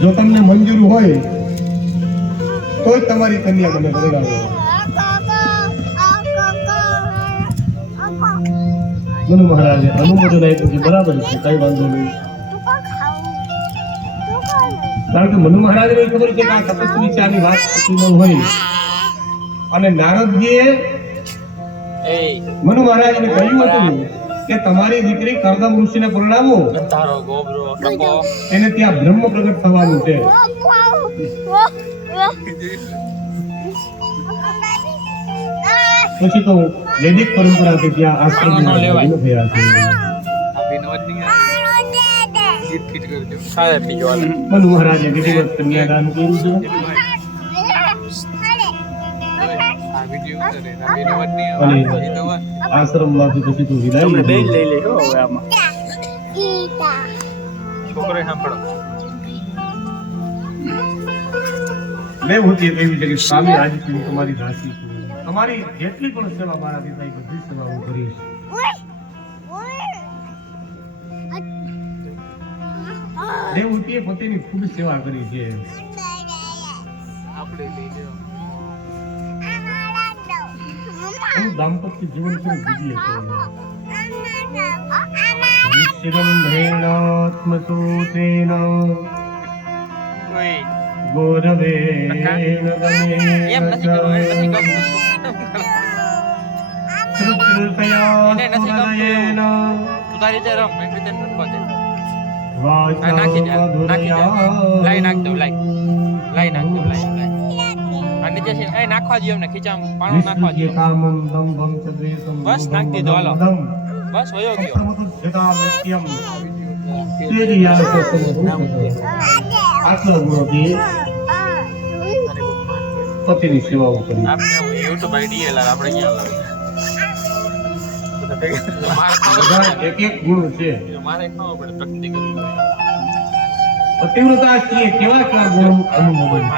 જો તમને મંજૂર હોય તો જ તમારી કન્યા તમે પરણાવો. મનુ મહારાજે અનુમોદન આપ્યું કે બરાબર છે, કઈ વાંધો નહીં. કારણ કે મનુ મહારાજને ખબર છે કે આ તપસ્વી છે, આની વાત થતી ન હોય. અને નારદજીએ મનુ મહારાજને કહ્યું હતું કે તમારી દીકરી કરદમ ઋષિને પરણાવો, એને ત્યાં બ્રહ્મ પ્રગટ થવાનું છે. પછી તો વૈદિક પરંપરાથી ત્યાં આશ્રમ થયા છે. મનુ મહારાજે વિધિવત કન્યાદાન કર્યું છે. અને આશ્રમમાંથી પછી તો વિદાય લઈ લે. મેં હોતી એવી છે કે સ્વામી આજથી હું તમારી દાસી છું. તમારી જેટલી પણ સેવા મારાથી થાય બધી સેવા હું કરીશ. દેવહૂતિએ પોતાની ખૂબ સેવા કરી છે. દાંપત્ય જીવન કેવું જીવીએ છીએ. વિશ્રંભેણાત્મસૂત્રેણ ગોરવેણ નાખવા દો એમને ખીચામાં પાણી નાખવા દો. બસ નાખી દીધો, હાલો બસ વયો ગયો. પતિની સેવાઓ કરી. યુટ્યુબ આઈડી આપણે એક એક ગુણ છે. મારે ખાવા પડે પ્રકૃતિ પતિવ્રતા છીએ કેવા કેવા ગુણ અનુભવે.